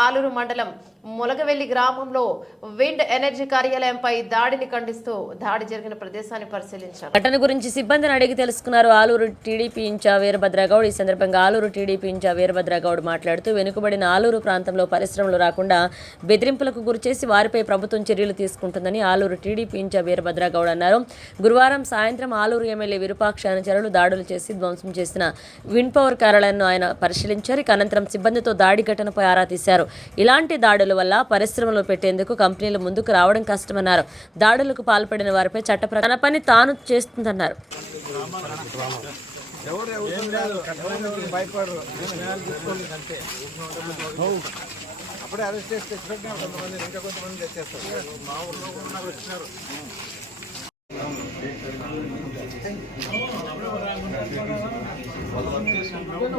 ఆలూరు మండలం ములగవెల్లి గ్రామంలో wind energy కార్యాలయంపై దాడిని ఖండిస్తూ దాడి జరిగిన ప్రదేశాన్ని పరిశీలించారు. ఘటన గురించి సిబ్బందిని అడిగి తెలుసుకున్నారు ఆలూరు టీడీపీ ఇంచా వీరభద్రగౌడ్ ఈ సందర్భంగా ఆలూరు టీడీపీ ఇంచా వీరభద్రగౌడ్ మాట్లాడుతూ వెనుకబడిన ఆలూరు ప్రాంతంలో పరిశ్రమలు రాకుండా బెదిరింపులకు గురిచేసి వారిపై ప్రభుత్వం చర్యలు తీసుకుంటుందని ఆలూరు టీడీపీ ఇంచా వీరభద్రగౌడ్ అన్నారు. గురువారం సాయంత్రం ఆలూరు ఎమ్మెల్యే విరూపాక్ష అనుచరులు దాడులు చేసి ధ్వంసం చేసిన విండ్ పవర్ కార్యాలయాన్ని ఆయన పరిశీలించారు. ఇక అనంతరం సిబ్బందితో దాడి ఘటనపై ఆరా తీశారు. ఇలాంటి దాడులు వల్ల పరిశ్రమలు పెట్టేందుకు కంపెనీలు ముందుకు రావడం కష్టమన్నారు. దాడులకు పాల్పడిన వారిపై చట్ట తన పని తాను చేస్తుందన్నారు. అప్పుడే అరెస్ట్ చేసి తెచ్చిపెట్టినారు కొంతమంది ఇంకా కొంతమంది తెచ్చేస్తారు మా ఊర్లో కూడా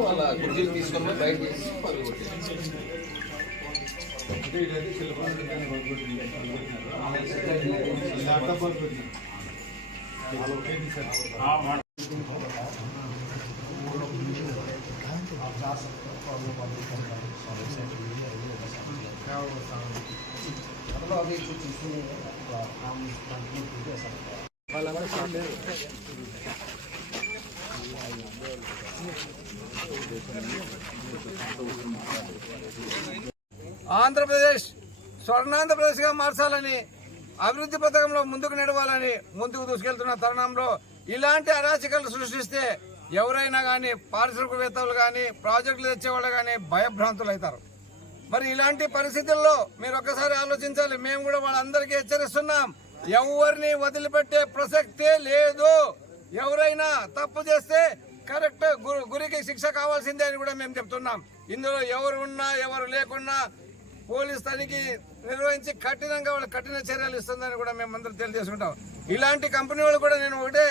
వాళ్ళ కుర్చీలు తీసుకొని బయట अभी कुछ इशू नहीं है काम कंटिन्यू कीजिए सब वाला ఆంధ్రప్రదేశ్ స్వర్ణాంధ్రప్రదేశ్గా మార్చాలని అభివృద్ధి పథకంలో ముందుకు నడవాలని ముందుకు దూసుకెళ్తున్న తరుణంలో ఇలాంటి అరాచకాలు సృష్టిస్తే ఎవరైనా కానీ పారిశ్రామికవేత్తలు కానీ ప్రాజెక్టులు తెచ్చేవాళ్ళు కానీ భయభ్రాంతులు అవుతారు మరి ఇలాంటి పరిస్థితుల్లో మీరు ఒక్కసారి ఆలోచించాలి మేము కూడా వాళ్ళందరికీ హెచ్చరిస్తున్నాం ఎవరిని వదిలిపెట్టే ప్రసక్తే లేదు. ఎవరైనా తప్పు చేస్తే కరెక్ట్ గురికి శిక్ష కావాల్సిందే అని కూడా మేము చెప్తున్నాం. ఇందులో ఎవరు ఉన్నా ఎవరు లేకున్నా పోలీస్ తనిఖీ నిర్వహించి కఠినంగా వాళ్ళు కఠిన చర్యలు ఇస్తుందని కూడా మేము అందరం తెలియజేసుకుంటాం. ఇలాంటి కంపెనీ వాళ్ళు కూడా నేను ఒకటే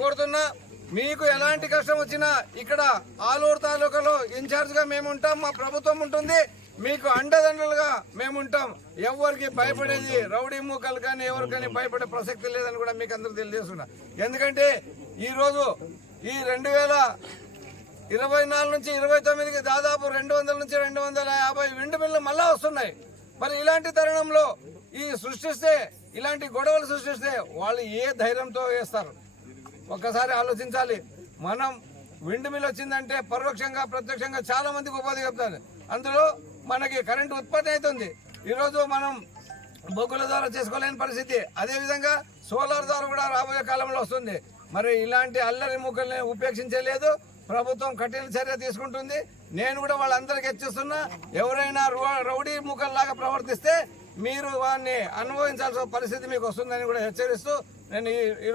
కోరుతున్నా మీకు ఎలాంటి కష్టం వచ్చినా ఇక్కడ ఆలూరు తాలూకాలో ఇన్ఛార్జ్గా మేము ఉంటాం మా ప్రభుత్వం ఉంటుంది మీకు అండదండలుగా మేము ఉంటాం ఎవరికి భయపడేది రౌడీ మూకలు కానీ ఎవరు కానీ భయపడే ప్రసక్తి లేదని కూడా మీకు అందరూ తెలియజేస్తున్నా. ఎందుకంటే ఈరోజు ఈ రెండు వేల ఇరవై నాలుగు నుంచి ఇరవై తొమ్మిదికి దాదాపు రెండు వందల నుంచి రెండు వందల యాభై విండు మిల్లు మళ్ళా వస్తున్నాయి. మరి ఇలాంటి తరుణంలో ఈ సృష్టిస్తే ఇలాంటి గొడవలు సృష్టిస్తే వాళ్ళు ఏ ధైర్యంతో వేస్తారు? ఒక్కసారి ఆలోచించాలి. మనం విండ్ మిల్ వచ్చిందంటే పరోక్షంగా ప్రత్యక్షంగా చాలా మందికి ఉపాధి చెప్తారు అందులో మనకి కరెంటు ఉత్పత్తి అవుతుంది. ఈరోజు మనం బొగ్గుల ద్వారా చేసుకోలేని పరిస్థితి. అదేవిధంగా సోలార్ ద్వారా కూడా రాబోయే కాలంలో వస్తుంది. మరి ఇలాంటి అల్లరి ముక్కల్ని ఉపేక్షించలేదు. ప్రభుత్వం కఠిన చర్య తీసుకుంటుంది. నేను కూడా వాళ్ళందరికీ హెచ్చిస్తున్నా ఎవరైనా రౌడీ ముఖంలాగా ప్రవర్తిస్తే మీరు వారిని అనుభవించాల్సిన పరిస్థితి మీకు వస్తుందని కూడా హెచ్చరిస్తూ నేను ఈ